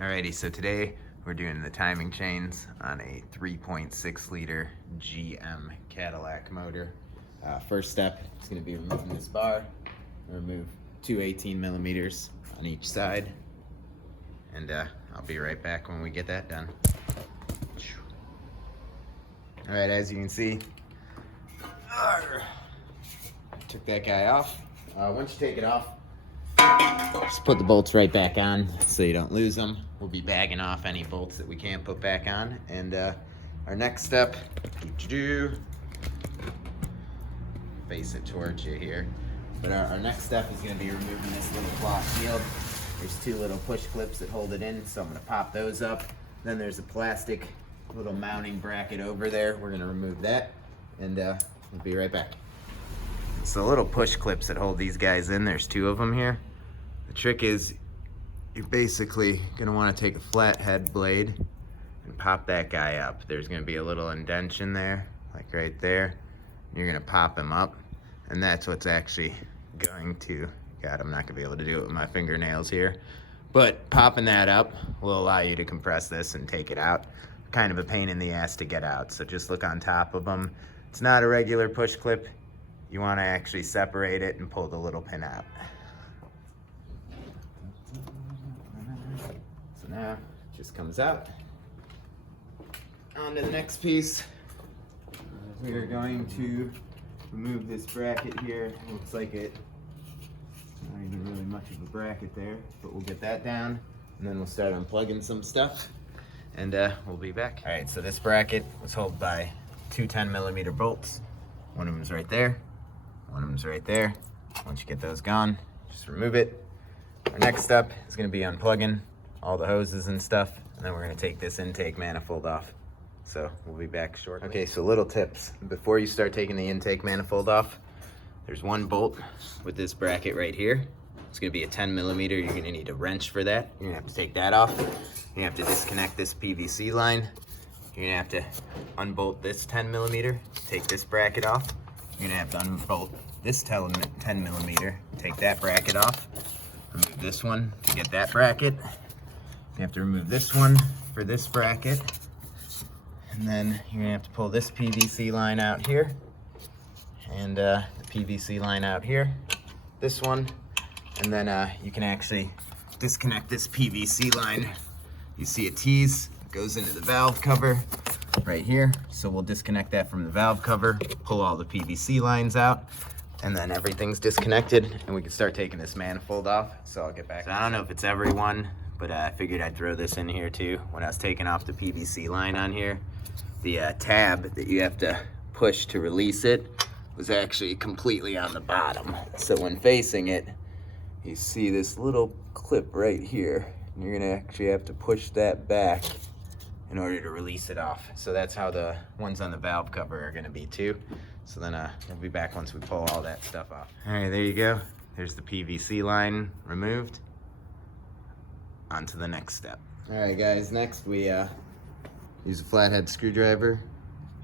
Alrighty, so today we're doing the timing chains on a 3.6 liter GM Cadillac motor. First step is going to be removing this bar. Remove two 18 millimeters on each side, and I'll be right back when we get that done. Alright, as you can see, took that guy off. Once you take it off, just put the bolts right back on so you don't lose them. We'll be bagging off any bolts that we can't put back on. And our next step, face it towards you here. But our next step is going to be removing this little cloth shield. There's two little push clips that hold it in, so I'm going to pop those up. Then there's a plastic little mounting bracket over there. We're going to remove that, and we'll be right back. So little push clips that hold these guys in, there's two of them here. The trick is you're basically going to want to take a flathead blade and pop that guy up. There's going to be a little indentation there, like right there. You're going to pop him up, and that's what's actually going to, God, I'm not going to be able to do it with my fingernails here, but popping that up will allow you to compress this and take it out. Kind of a pain in the ass to get out, so just look on top of them. It's not a regular push clip. You want to actually separate it and pull the little pin out. So now it just comes out. On to the next piece. We are going to remove this bracket here. It looks like it, not even really much of a bracket there, but we'll get that down, and then we'll start unplugging some stuff, and we'll be back. All right, so this bracket was held by two 10 millimeter bolts. One of them's right there. One of them's right there. Once you get those gone, just remove it. Our next step is going to be unplugging all the hoses and stuff, and then we're going to take this intake manifold off. So we'll be back shortly. Okay, so little tips. Before you start taking the intake manifold off, there's one bolt with this bracket right here. It's going to be a 10 millimeter. You're going to need a wrench for that. You're going to have to take that off. You have to disconnect this PVC line. You're going to have to unbolt this 10 millimeter, take this bracket off. You're going to have to unbolt this 10 millimeter, take that bracket off, remove this one to get that bracket. You have to remove this one for this bracket. And then you're gonna have to pull this PVC line out here, and the PVC line out here, this one, and then you can actually disconnect this PVC line. You see a tease, it goes into the valve cover right here. So we'll disconnect that from the valve cover, pull all the PVC lines out, and then everything's disconnected, and we can start taking this manifold off. So I'll get back. So I don't know if it's everyone, but I figured I'd throw this in here too. When I was taking off the PVC line on here, the tab that you have to push to release it was actually completely on the bottom. So when facing it, you see this little clip right here, and you're gonna actually have to push that back in order to release it off. So that's how the ones on the valve cover are gonna be too. So then we'll be back once we pull all that stuff off. All right, there you go. There's the PVC line removed. On to the next step. All right, guys, next we use a flathead screwdriver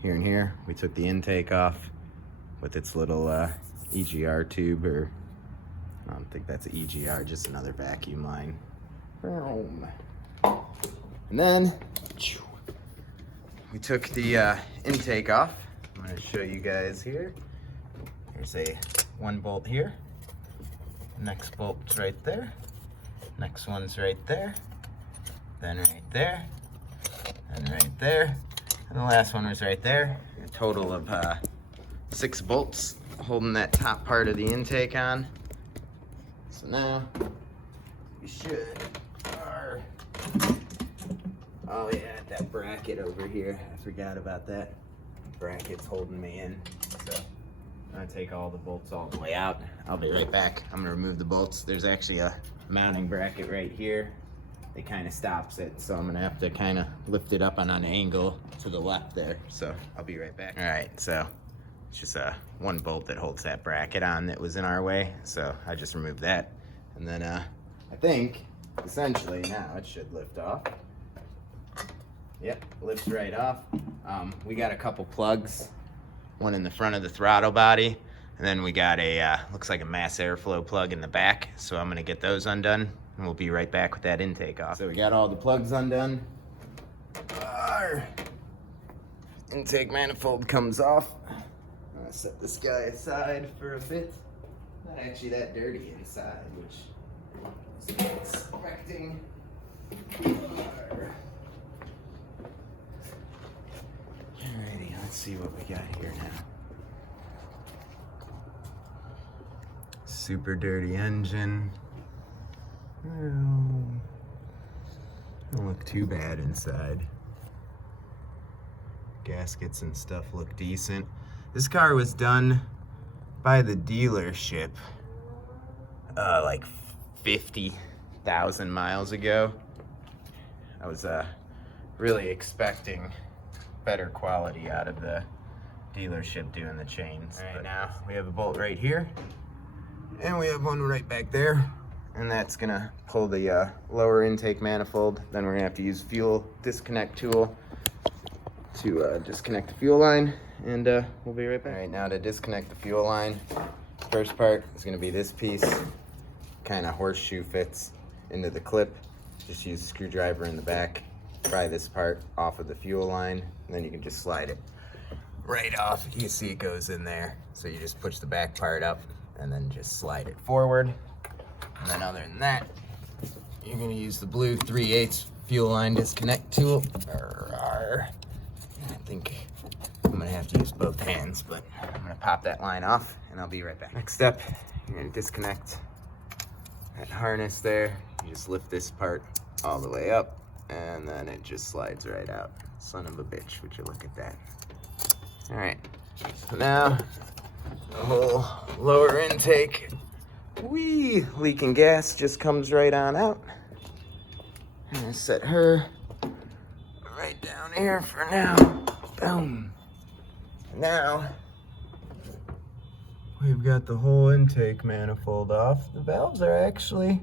here and here. We took the intake off with its little EGR tube, or I don't think that's an EGR, just another vacuum line. And then we took the intake off. I'm going to show you guys here. There's one bolt here. Next bolt's right there. Next one's right there. Then right there. And right there, and the last one was right there. A total of 6 bolts holding that top part of the intake on. So now we should. Oh yeah, that bracket over here. I forgot about that. Bracket's holding me in. So I'm gonna take all the bolts all the way out. I'll be right back. I'm gonna remove the bolts. There's actually a mounting bracket right here. It kind of stops it, so I'm gonna have to kind of lift it up on an angle to the left there. So I'll be right back. All right, so it's just one bolt that holds that bracket on that was in our way. So I just removed that, and then I think essentially now it should lift off. Yep, lifts right off. We got a couple plugs, one in the front of the throttle body, and then we got a looks like a mass airflow plug in the back. So I'm gonna get those undone, and we'll be right back with that intake off. So we got all the plugs undone. Our intake manifold comes off. I'm gonna set this guy aside for a bit. Not actually that dirty inside, which I was expecting. Alrighty, let's see what we got here now. Super dirty engine. Oh, don't look too bad inside. Gaskets and stuff look decent. This car was done by the dealership like 50,000 miles ago. I was really expecting better quality out of the dealership doing the chains. All right, now we have a bolt right here, and we have one right back there, and that's gonna pull the lower intake manifold. Then we're gonna have to use fuel disconnect tool to disconnect the fuel line, and we'll be right back. All right, now to disconnect the fuel line, first part is gonna be this piece. Kind of horseshoe fits into the clip. Just use a screwdriver in the back, pry this part off of the fuel line, and then you can just slide it right off. You see it goes in there. So you just push the back part up and then just slide it forward. And then other than that, you're gonna use the blue 3/8 fuel line disconnect tool. I think I'm gonna have to use both hands, but I'm gonna pop that line off and I'll be right back. Next step, you're gonna disconnect that harness there. You just lift this part all the way up and then it just slides right out. Son of a bitch, would you look at that. All right, so now the whole lower intake, leaking gas just comes right on out. I'm gonna set her right down here for now. Boom. Now, we've got the whole intake manifold off. The valves are actually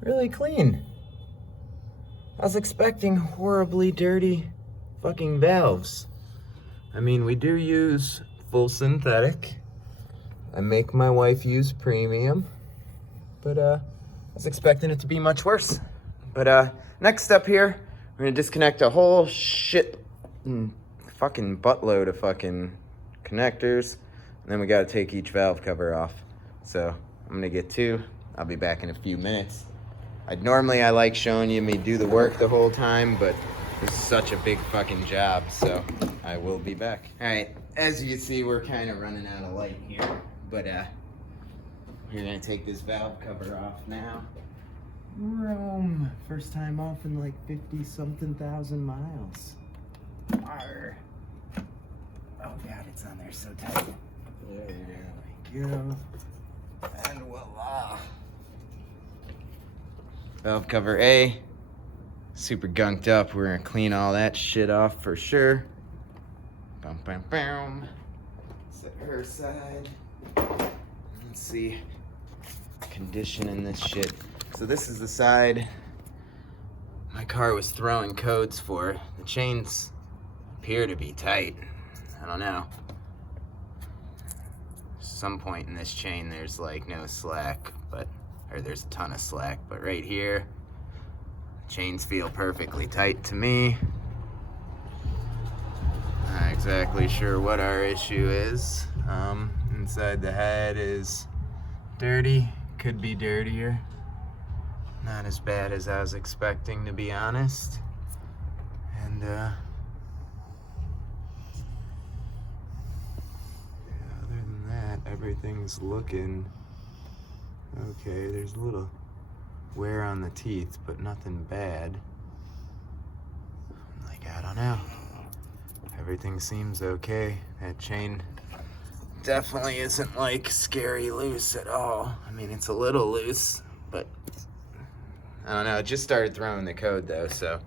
really clean. I was expecting horribly dirty fucking valves. I mean, we do use full synthetic. I make my wife use premium, but I was expecting it to be much worse. But next step here, we're gonna disconnect a whole fucking buttload of fucking connectors, and then we gotta take each valve cover off. So I'm gonna get 2. I'll be back in a few minutes. Normally I like showing you me do the work the whole time, but this is such a big fucking job, so I will be back. All right, as you can see, we're kind of running out of light here, but we're gonna take this valve cover off now. Vroom. First time off in like 50-something thousand miles. Arr. Oh God, it's on there so tight. There we go. And voila. Valve cover A, super gunked up. We're gonna clean all that shit off for sure. Bum, bum, bum. Set her aside. Let's see condition in this shit. So this is the side my car was throwing codes for. The chains appear to be tight. I don't know. Some point in this chain there's like no slack, or there's a ton of slack, but right here, chains feel perfectly tight to me. Not exactly sure what our issue is. Inside the head is dirty, could be dirtier. Not as bad as I was expecting, to be honest. And other than that, everything's looking okay. There's a little wear on the teeth, but nothing bad. Like, I don't know. Everything seems okay. That chain definitely isn't like scary loose at all. I mean, it's a little loose, but I don't know. It just started throwing the code though, so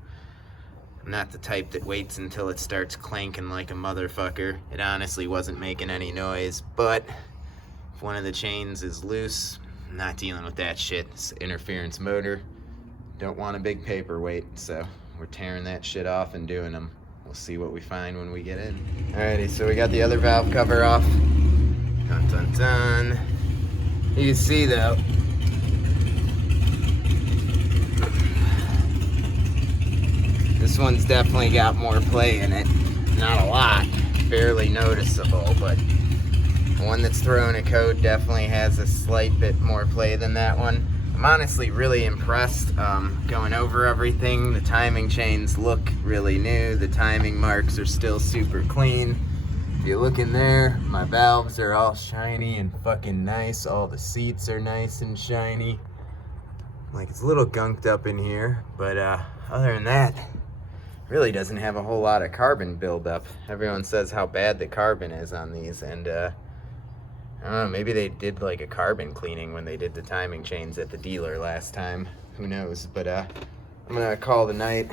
I'm not the type that waits until it starts clanking like a motherfucker. It honestly wasn't making any noise, but if one of the chains is loose, I'm not dealing with that shit. It's interference motor. Don't want a big paperweight, so we're tearing that shit off and doing them. We'll see what we find when we get in. Alrighty, so we got the other valve cover off. Dun dun dun. You can see though, This one's definitely got more play in it. Not a lot, barely noticeable, but the one that's throwing a code definitely has a slight bit more play than that one. I'm honestly really impressed going over everything. The timing chains look really new. The timing marks are still super clean. If you look in there, my valves are all shiny and fucking nice. All the seats are nice and shiny. Like, it's a little gunked up in here, but other than that, really doesn't have a whole lot of carbon buildup. Everyone says how bad the carbon is on these, and I don't know, maybe they did like a carbon cleaning when they did the timing chains at the dealer last time. Who knows? But I'm gonna call the night.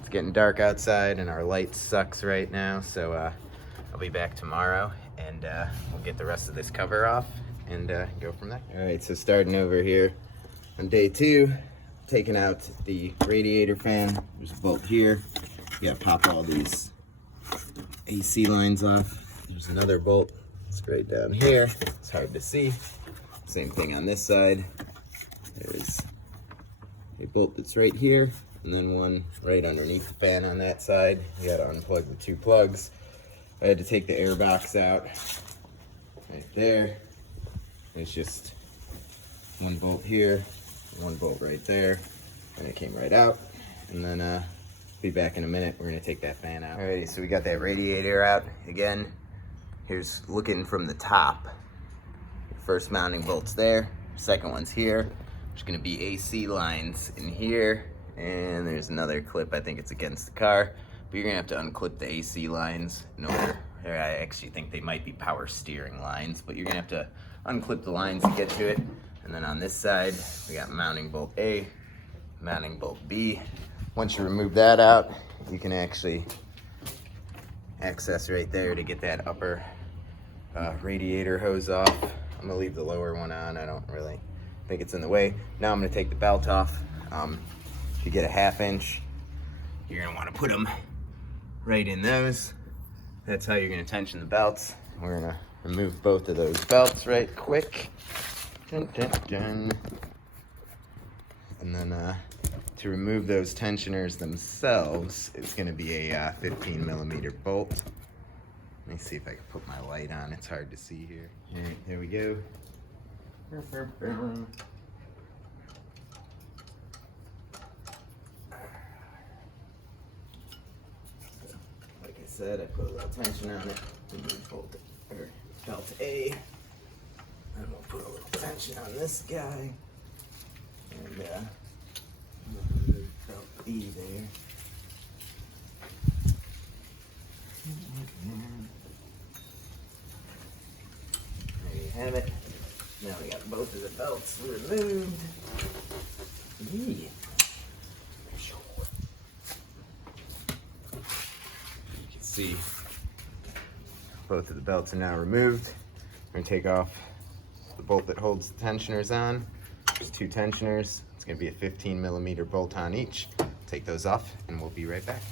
It's getting dark outside and our light sucks right now, so I'll be back tomorrow, and we'll get the rest of this cover off and go from there. All right, so starting over here on day 2, taking out the radiator fan. There's a bolt here. You gotta pop all these AC lines off. There's another bolt. It's right down here. It's hard to see. Same thing on this side. There's a bolt that's right here, and then one right underneath the fan on that side. You gotta unplug the 2 plugs. I had to take the air box out right there. It's just one bolt here, one bolt right there, and it came right out. And then be back in a minute. We're gonna take that fan out. Alrighty, so we got that radiator out. Again, here's looking from the top. First mounting bolt's there, second one's here. There's gonna be AC lines in here, and there's another clip, I think it's against the car. But you're gonna have to unclip the AC lines in order, or I actually think they might be power steering lines, but you're gonna have to unclip the lines to get to it. And then on this side, we got mounting bolt A, mounting bolt B. Once you remove that out, you can actually access right there to get that upper radiator hose off. I'm gonna leave the lower one on. I don't really think it's in the way. Now I'm gonna take the belt off. If you get a 1/2 inch, you're gonna wanna put them right in those. That's how you're gonna tension the belts. We're gonna remove both of those belts right quick. Dun, dun, dun. And then to remove those tensioners themselves, it's gonna be a 15 millimeter bolt. Let me see if I can put my light on. It's hard to see here. All right, here we go. Like I said, I put a little tension on it. Remove belt A. And we'll put a little tension on this guy. And remove belt B there. There you have it. Now we got both of the belts removed. Yeah. You can see both of the belts are now removed. We're gonna take off the bolt that holds the tensioners on. There's 2 tensioners. It's gonna be a 15 millimeter bolt on each. Take those off and we'll be right back.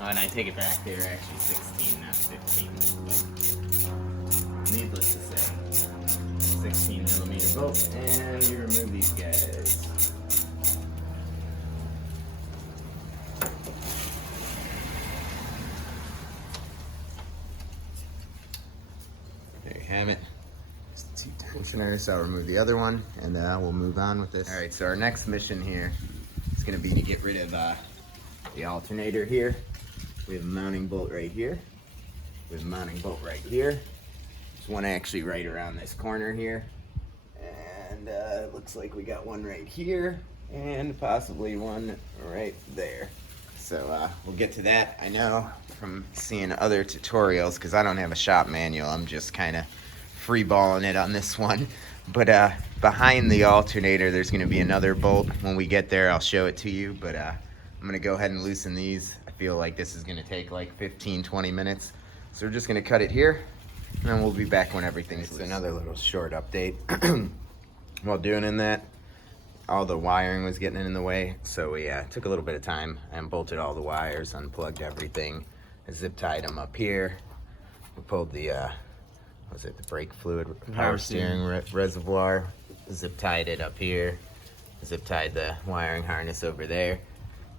Oh, and I take it back, they were actually 16, not 15. But needless to say, 16 millimeter bolt, and you remove these guys. There you have it. Just 2 tensioners. I'll remove the other one, and we'll move on with this. All right, so our next mission here is going to be to get rid of the alternator here. We have a mounting bolt right here. We have a mounting bolt right here. There's one actually right around this corner here. And it looks like we got one right here and possibly one right there. So we'll get to that. I know from seeing other tutorials, because I don't have a shop manual, I'm just kind of freeballing it on this one. But behind the alternator, there's going to be another bolt. When we get there, I'll show it to you. But I'm going to go ahead and loosen these. I feel like this is going to take like 15-20 minutes. So we're just going to cut it here, and then we'll be back when everything's loose. Another little short update. While doing that, all the wiring was getting in the way, so we took a little bit of time and bolted all the wires, unplugged everything, zip tied them up here. We pulled the was it the brake fluid power steering reservoir, zip tied it up here, zip tied the wiring harness over there,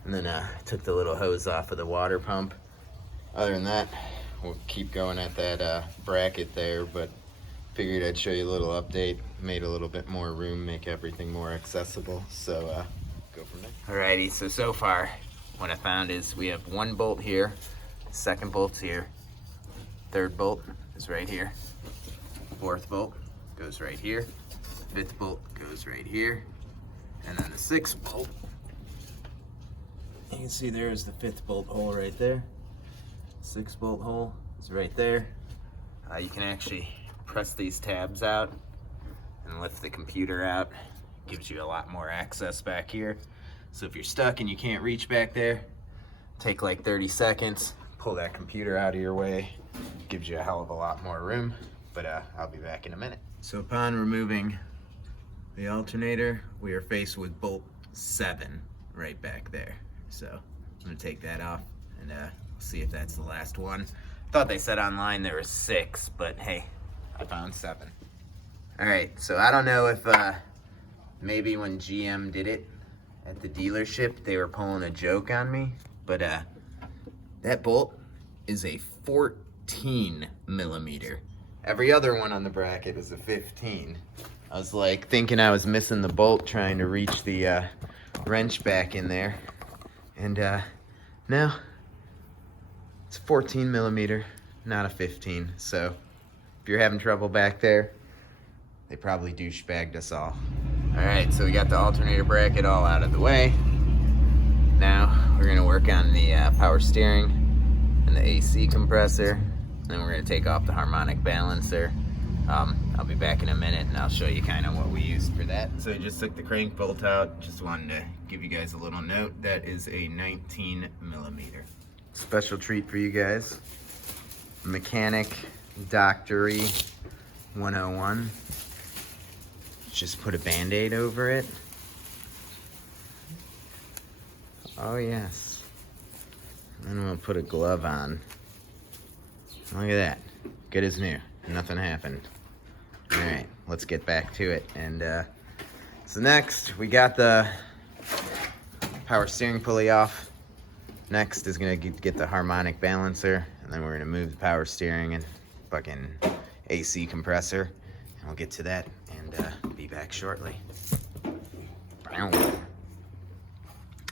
and then took the little hose off of the water pump. Other than that, we'll keep going at that bracket there, but figured I'd show you a little update, made a little bit more room, make everything more accessible, so go from there. Alrighty, so far what I found is we have one bolt here, second bolt's here, third bolt is right here, fourth bolt goes right here, fifth bolt goes right here, and then the sixth bolt, you can see there's the fifth bolt hole right there, sixth bolt hole is right there. You can actually press these tabs out and lift the computer out. Gives you a lot more access back here. So if you're stuck and you can't reach back there, take like 30 seconds, pull that computer out of your way. Gives you a hell of a lot more room, but I'll be back in a minute. So upon removing the alternator, we are faced with bolt 7 right back there. So I'm gonna take that off and see if that's the last one. Thought they said online there was 6, but hey, I found 7. All right, so I don't know if maybe when GM did it at the dealership, they were pulling a joke on me, but that bolt is a 14 millimeter. Every other one on the bracket is a 15. I was like thinking I was missing the bolt trying to reach the wrench back in there, and no, it's 14 millimeter, not a 15. So if you're having trouble back there, they probably douchebagged us all. All right, so we got the alternator bracket all out of the way. Now we're gonna work on the power steering and the AC compressor. And then we're gonna take off the harmonic balancer. I'll be back in a minute and I'll show you kind of what we used for that. So I just took the crank bolt out. Just wanted to give you guys a little note. That is a 19 millimeter. Special treat for you guys. Mechanic Doctory 101. Just put a band-aid over it. Oh yes. And then we'll put a glove on. Look at that. Good as new. Nothing happened. All right, let's get back to it. And so next, we got the power steering pulley off. Next is gonna get the harmonic balancer, and then we're gonna move the power steering and fucking AC compressor, and we'll get to that and be back shortly. All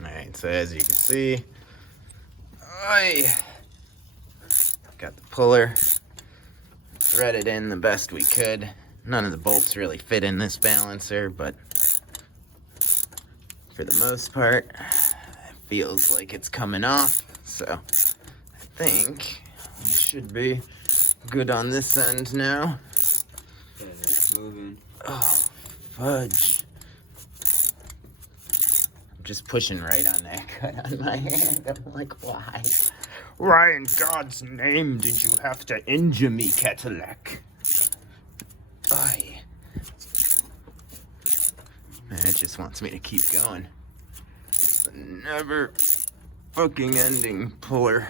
right, so as you can see, I got the puller threaded in the best we could. None of the bolts really fit in this balancer, but for the most part, it feels like it's coming off. So I think we should be good on this end now. Yeah, it's moving. Oh, fudge. I'm just pushing right on that cut on my hand. I'm like, why? Why in God's name did you have to injure me, Cadillac? Aye. Man, it just wants me to keep going. It's a never fucking ending puller.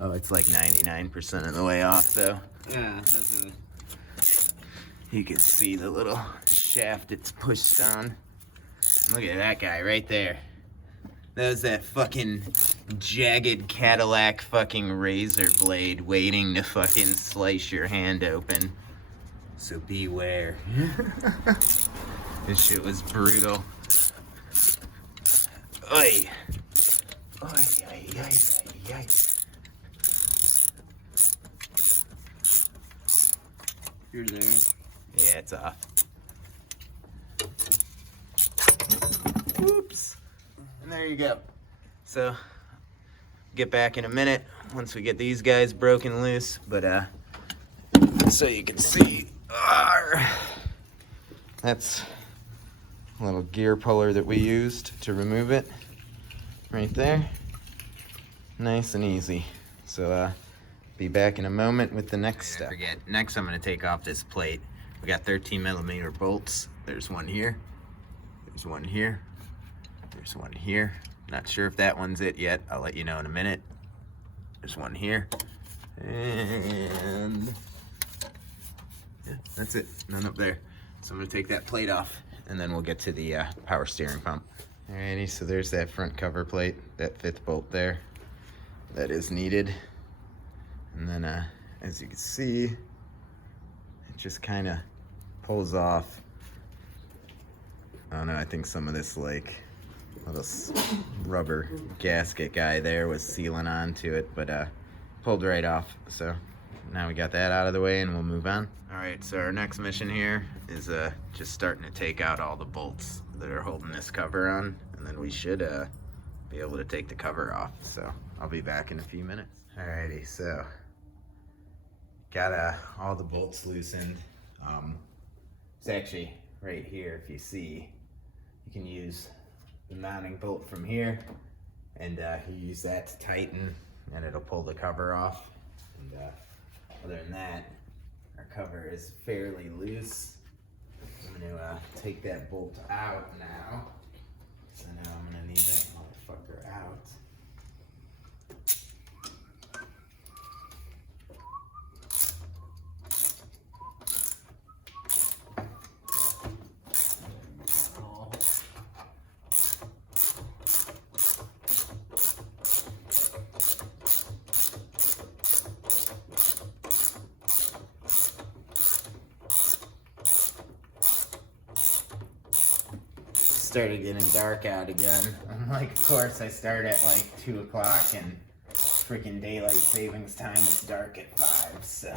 Oh, it's like 99% of the way off though. Yeah, that's a... You can see the little shaft it's pushed on. Look at that guy right there. That was that fucking jagged Cadillac fucking razor blade waiting to fucking slice your hand open. So beware. This shit was brutal. Oi. Oi, oi, oi, oi, oi. You're there. Yeah, it's off. Oops. And there you go. So, get back in a minute once we get these guys broken loose. But, so you can see, that's a little gear puller that we used to remove it. Right there. Nice and easy. So, be back in a moment with the next step. Forget. Next, I'm going to take off this plate. We got 13mm bolts. There's one here. There's one here. There's one here. Not sure if that one's it yet. I'll let you know in a minute. There's one here. And yeah, that's it. None up there. So I'm going to take that plate off, and then we'll get to the power steering pump. Alrighty, so there's that front cover plate, that 5th bolt there. That is needed. And then as you can see, it just kind of pulls off. I don't know, I think some of this like little rubber gasket guy there was sealing onto it, but pulled right off. So now we got that out of the way and we'll move on. All right, so our next mission here is just starting to take out all the bolts that are holding this cover on, and then we should be able to take the cover off. So I'll be back in a few minutes. Alrighty, so got all the bolts loosened. It's actually right here. If you see, you can use the mounting bolt from here, and you use that to tighten, and it'll pull the cover off. And other than that, our cover is fairly loose. I'm gonna take that bolt out now. So now I'm gonna need that motherfucker out. Started getting dark out again. I'm like, of course I start at like 2 o'clock and freaking daylight savings time is dark at 5, so.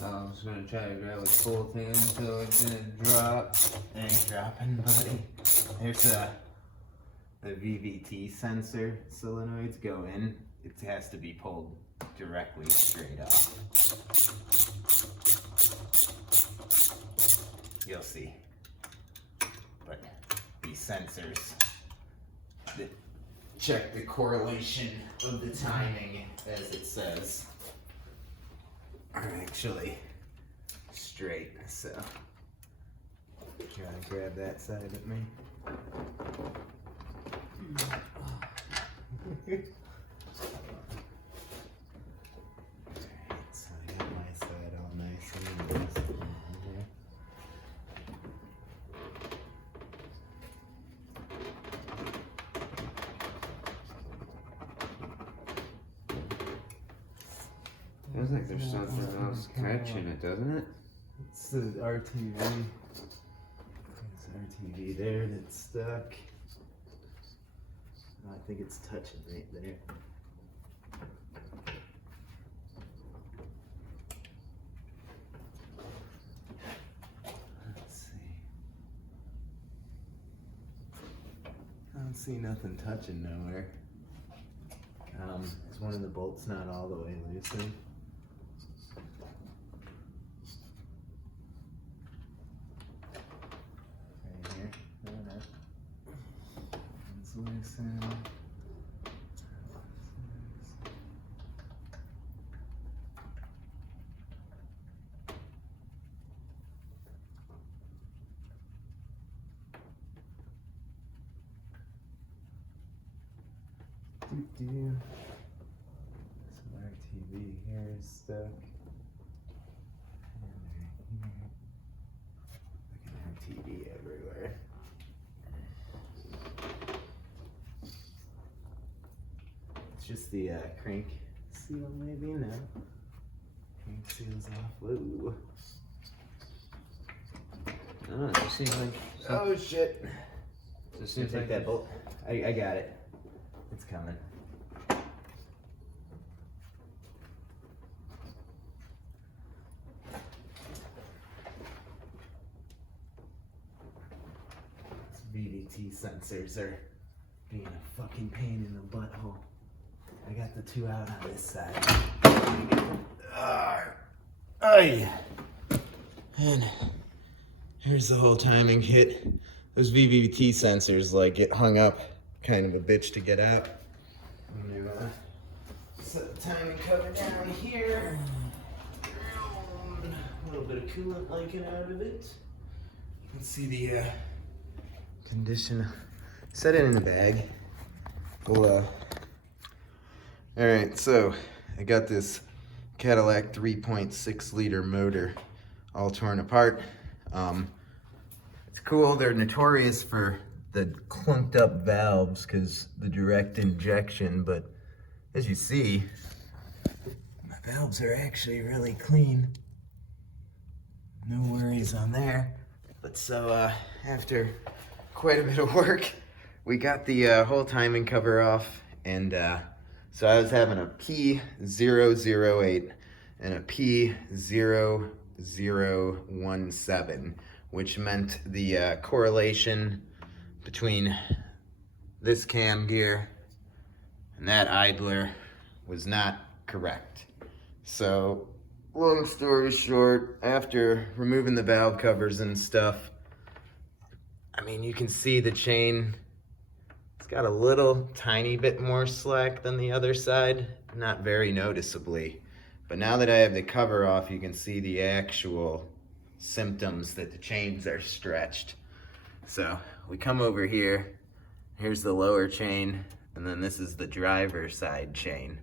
I was gonna try to grab a full thing so it didn't drop. Ain't dropping, buddy. There's the VVT sensor solenoids go in. It has to be pulled directly straight off. You'll see. But these sensors that check the correlation of the timing, as it says, are actually straight. So you wanna grab that side of me? So I got my side all nice and loose. Feels like there's something else catching it, doesn't it? It's the RTV. It's RTV there that's stuck. I think it's touching right there. Let's see. I don't see nothing touching nowhere. Is one of the bolts not all the way loosened? Right here. No. It's loosened. Some RTV here is stuck. And right here. Look at RTV everywhere. It's just the crank seal, maybe? No. Crank seal's off. Whoa. Oh, it just seems like. Oh shit. Just seems Take like that bolt. I got it. It's coming. These VVT sensors are being a fucking pain in the butthole. I got the two out on this side. Ay. And here's the whole timing kit. Those VVT sensors like get hung up, kind of a bitch to get out. I'm gonna set the timing cover down here. A little bit of coolant leaking out of it. You can see the condition. Set it in a bag. We'll, all right, so I got this Cadillac 3.6 liter motor all torn apart. It's cool. They're notorious for the clunked up valves because the direct injection, but as you see, my valves are actually really clean. No worries on there. But so after quite a bit of work, we got the whole timing cover off, and so I was having a P008 and a P0017, which meant the correlation between this cam gear and that idler was not correct. So long story short, after removing the valve covers and stuff, I mean, you can see the chain, it's got a little tiny bit more slack than the other side, not very noticeably. But now that I have the cover off, you can see the actual symptoms that the chains are stretched. So we come over here, here's the lower chain, and then this is the driver side chain.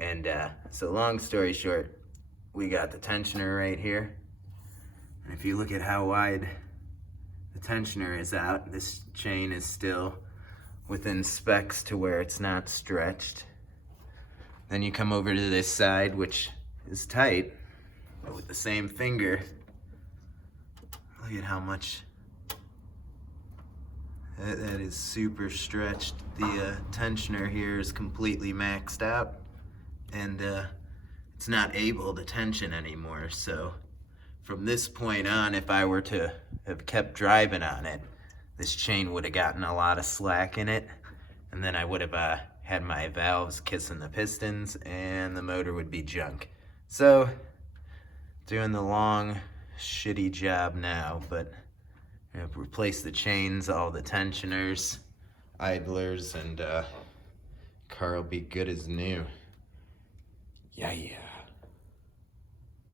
And so long story short, we got the tensioner right here. And if you look at how wide the tensioner is out, this chain is still within specs to where it's not stretched. Then you come over to this side, which is tight, but with the same finger, look at how much that is super stretched. The tensioner here is completely maxed out, and it's not able to tension anymore. So from this point on, if I were to have kept driving on it, this chain would have gotten a lot of slack in it, and then I would have had my valves kissing the pistons, and the motor would be junk. So doing the long, shitty job now, but I've replaced the chains, all the tensioners, idlers, and car will be good as new. Yeah.